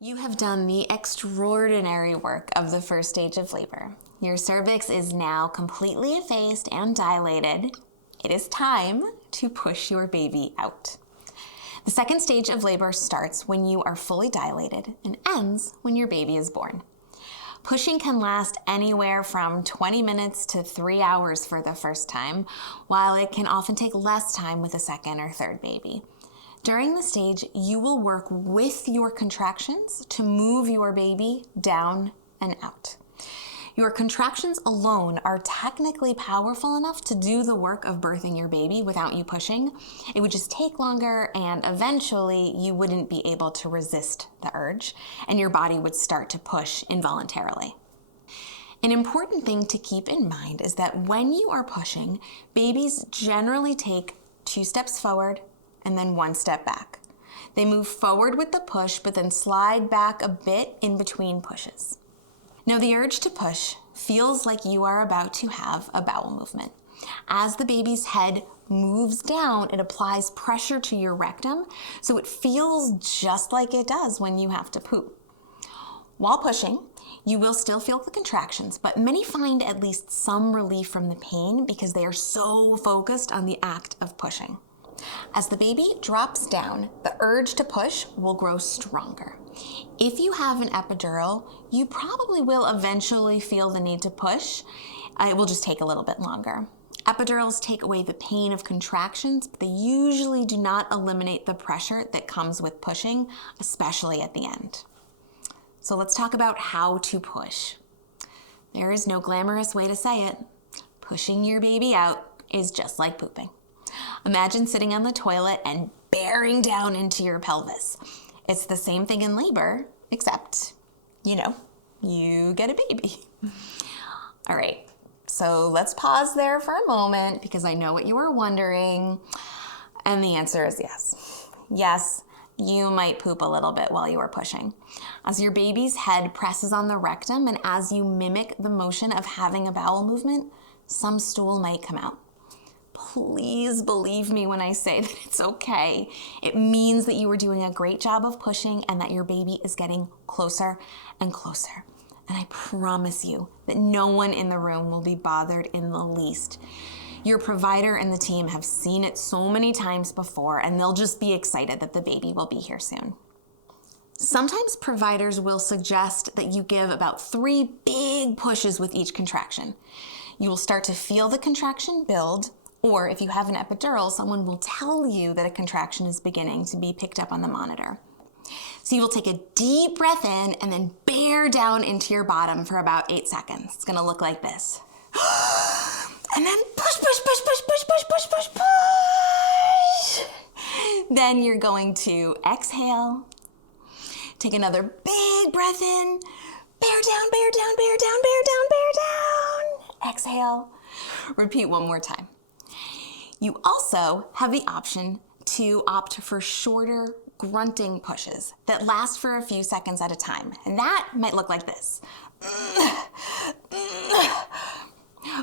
You have done the extraordinary work of the first stage of labor. Your cervix is now completely effaced and dilated. It is time to push your baby out. The second stage of labor starts when you are fully dilated and ends when your baby is born. Pushing can last anywhere from 20 minutes to 3 hours for the first time, while it can often take less time with a second or third baby. During the stage, you will work with your contractions to move your baby down and out. Your contractions alone are technically powerful enough to do the work of birthing your baby without you pushing. It would just take longer, and eventually you wouldn't be able to resist the urge, and your body would start to push involuntarily. An important thing to keep in mind is that when you are pushing, babies generally take 2 steps forward and then 1 step back. They move forward with the push, but then slide back a bit in between pushes. Now, the urge to push feels like you are about to have a bowel movement. As the baby's head moves down, it applies pressure to your rectum, so it feels just like it does when you have to poop. While pushing, you will still feel the contractions, but many find at least some relief from the pain because they are so focused on the act of pushing. As the baby drops down, the urge to push will grow stronger. If you have an epidural, you probably will eventually feel the need to push. It will just take a little bit longer. Epidurals take away the pain of contractions, but they usually do not eliminate the pressure that comes with pushing, especially at the end. So let's talk about how to push. There is no glamorous way to say it. Pushing your baby out is just like pooping. Imagine sitting on the toilet and bearing down into your pelvis. It's the same thing in labor, except, you get a baby. All right, so let's pause there for a moment because I know what you are wondering. And the answer is yes. Yes, you might poop a little bit while you are pushing. As your baby's head presses on the rectum and as you mimic the motion of having a bowel movement, some stool might come out. Please believe me when I say that it's okay. It means that you are doing a great job of pushing and that your baby is getting closer and closer. And I promise you that no one in the room will be bothered in the least. Your provider and the team have seen it so many times before, and they'll just be excited that the baby will be here soon. Sometimes providers will suggest that you give about 3 big pushes with each contraction. You will start to feel the contraction build, or if you have an epidural, someone will tell you that a contraction is beginning to be picked up on the monitor. So you will take a deep breath in and then bear down into your bottom for about 8 seconds. It's gonna look like this. And then push, push, push, push, push, push, push, push, push. Then you're going to exhale. Take another big breath in. Bear down, bear down, bear down, bear down, bear down. Exhale. Repeat one more time. You also have the option to opt for shorter grunting pushes that last for a few seconds at a time. And that might look like this.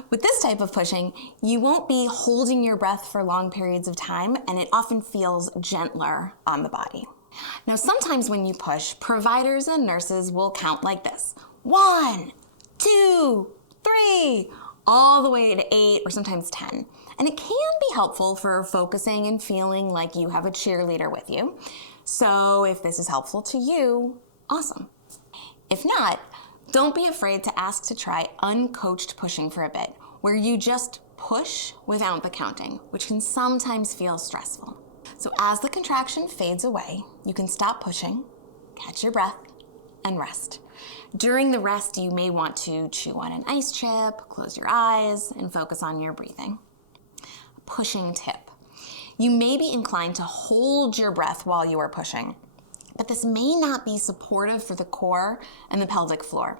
With this type of pushing, you won't be holding your breath for long periods of time, and it often feels gentler on the body. Now, sometimes when you push, providers and nurses will count like this. 1, 2, 3, all the way to 8 or sometimes 10. And it can be helpful for focusing and feeling like you have a cheerleader with you. So if this is helpful to you, awesome. If not, don't be afraid to ask to try uncoached pushing for a bit, where you just push without the counting, which can sometimes feel stressful. So as the contraction fades away, you can stop pushing, catch your breath, and rest. During the rest, you may want to chew on an ice chip, close your eyes, and focus on your breathing. Pushing tip. You may be inclined to hold your breath while you are pushing, but this may not be supportive for the core and the pelvic floor.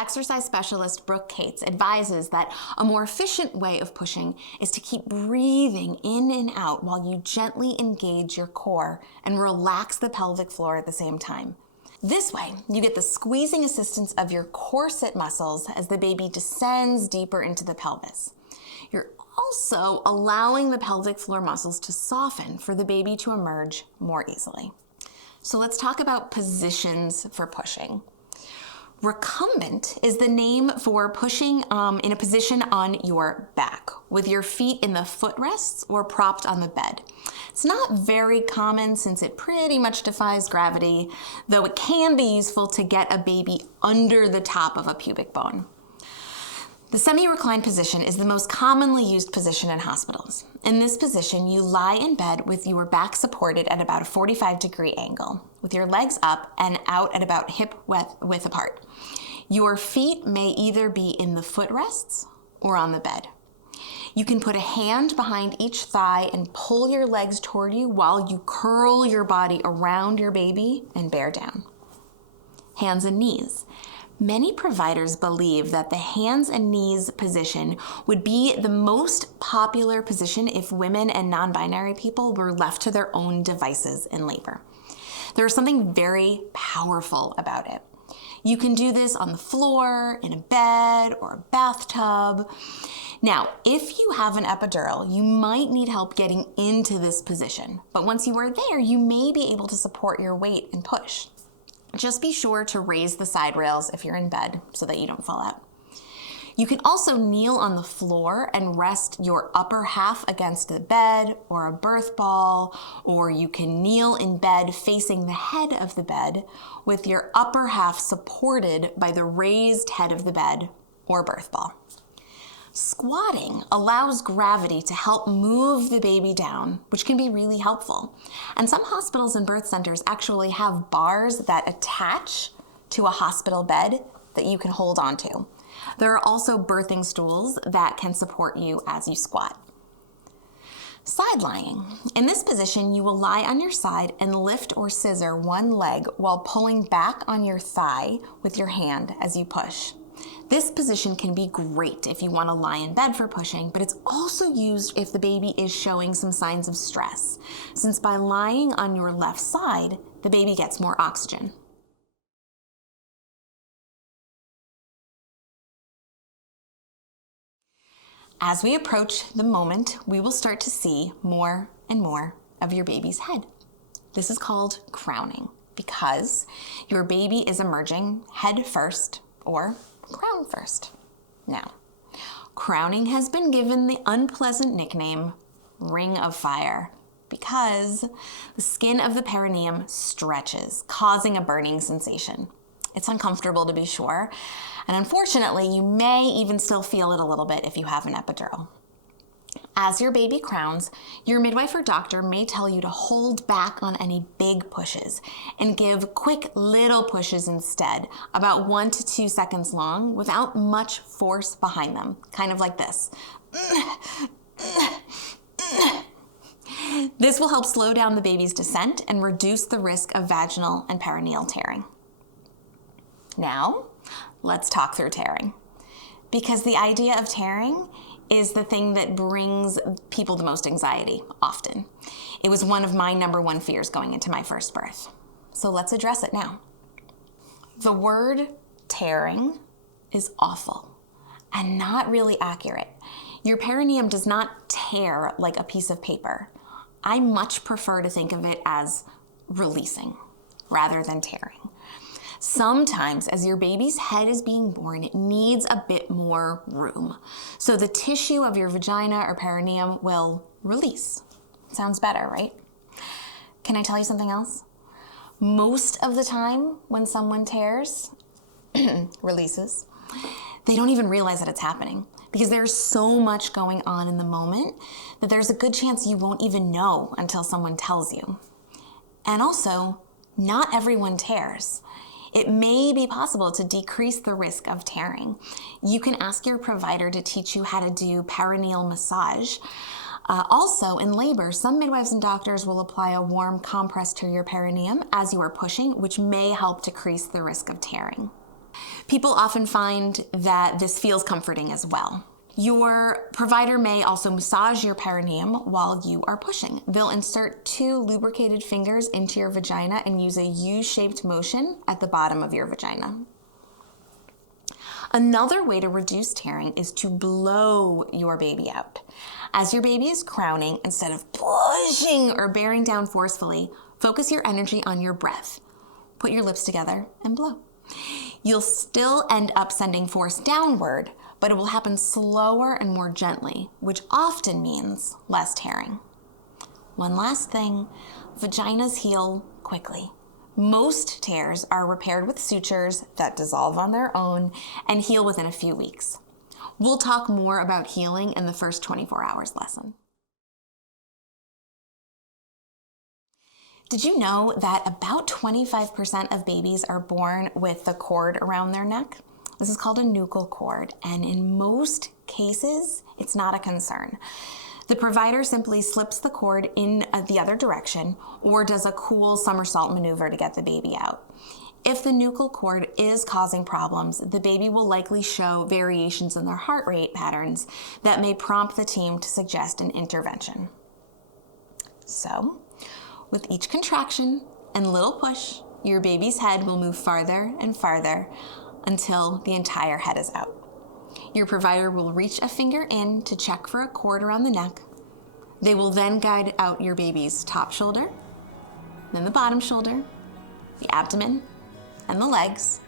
Exercise specialist Brooke Cates advises that a more efficient way of pushing is to keep breathing in and out while you gently engage your core and relax the pelvic floor at the same time. This way, you get the squeezing assistance of your corset muscles as the baby descends deeper into the pelvis. You're also allowing the pelvic floor muscles to soften for the baby to emerge more easily. So let's talk about positions for pushing. Recumbent is the name for pushing in a position on your back, with your feet in the footrests or propped on the bed. It's not very common since it pretty much defies gravity, though it can be useful to get a baby under the top of a pubic bone. The semi-reclined position is the most commonly used position in hospitals. In this position, you lie in bed with your back supported at about a 45-degree angle, with your legs up and out at about hip width apart. Your feet may either be in the footrests or on the bed. You can put a hand behind each thigh and pull your legs toward you while you curl your body around your baby and bear down. Hands and knees. Many providers believe that the hands and knees position would be the most popular position if women and non-binary people were left to their own devices in labor. There is something very powerful about it. You can do this on the floor, in a bed, or a bathtub. Now, if you have an epidural, you might need help getting into this position, but once you are there, you may be able to support your weight and push. Just be sure to raise the side rails if you're in bed so that you don't fall out. You can also kneel on the floor and rest your upper half against the bed or a birth ball, or you can kneel in bed facing the head of the bed with your upper half supported by the raised head of the bed or birth ball. Squatting allows gravity to help move the baby down, which can be really helpful. And some hospitals and birth centers actually have bars that attach to a hospital bed that you can hold onto. There are also birthing stools that can support you as you squat. Side lying. In this position, you will lie on your side and lift or scissor one leg while pulling back on your thigh with your hand as you push. This position can be great if you want to lie in bed for pushing, but it's also used if the baby is showing some signs of stress, since by lying on your left side, the baby gets more oxygen. As we approach the moment, we will start to see more and more of your baby's head. This is called crowning because your baby is emerging head first or crown first. Now, crowning has been given the unpleasant nickname ring of fire because the skin of the perineum stretches, causing a burning sensation. It's uncomfortable to be sure, and unfortunately, you may even still feel it a little bit if you have an epidural. As your baby crowns, your midwife or doctor may tell you to hold back on any big pushes and give quick little pushes instead, about 1 to 2 seconds long without much force behind them, kind of like this. This will help slow down the baby's descent and reduce the risk of vaginal and perineal tearing. Now, let's talk through tearing, because the idea of tearing is the thing that brings people the most anxiety often. It was one of my #1 fears going into my first birth. So let's address it now. The word tearing is awful and not really accurate. Your perineum does not tear like a piece of paper. I much prefer to think of it as releasing rather than tearing. Sometimes, as your baby's head is being born, it needs a bit more room. So the tissue of your vagina or perineum will release. Sounds better, right? Can I tell you something else? Most of the time when someone tears, releases, they don't even realize that it's happening because there's so much going on in the moment that there's a good chance you won't even know until someone tells you. And also, not everyone tears. It may be possible to decrease the risk of tearing. You can ask your provider to teach you how to do perineal massage. Also, in labor, some midwives and doctors will apply a warm compress to your perineum as you are pushing, which may help decrease the risk of tearing. People often find that this feels comforting as well. Your provider may also massage your perineum while you are pushing. They'll insert 2 lubricated fingers into your vagina and use a U-shaped motion at the bottom of your vagina. Another way to reduce tearing is to blow your baby out. As your baby is crowning, instead of pushing or bearing down forcefully, focus your energy on your breath. Put your lips together and blow. You'll still end up sending force downward, but it will happen slower and more gently, which often means less tearing. One last thing, vaginas heal quickly. Most tears are repaired with sutures that dissolve on their own and heal within a few weeks. We'll talk more about healing in the first 24 hours lesson. Did you know that about 25% of babies are born with the cord around their neck? This is called a nuchal cord, and in most cases, it's not a concern. The provider simply slips the cord in the other direction or does a cool somersault maneuver to get the baby out. If the nuchal cord is causing problems, the baby will likely show variations in their heart rate patterns that may prompt the team to suggest an intervention. So, with each contraction and little push, your baby's head will move farther and farther until the entire head is out. Your provider will reach a finger in to check for a cord around the neck. They will then guide out your baby's top shoulder, then the bottom shoulder, the abdomen, and the legs.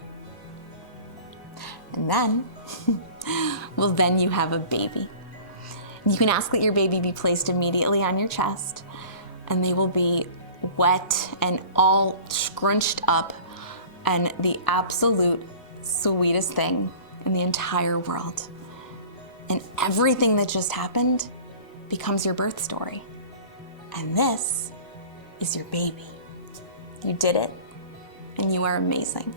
And then, then you have a baby. You can ask that your baby be placed immediately on your chest, and they will be wet and all scrunched up and the absolute sweetest thing in the entire world. And everything that just happened becomes your birth story. And this is your baby. You did it, and you are amazing.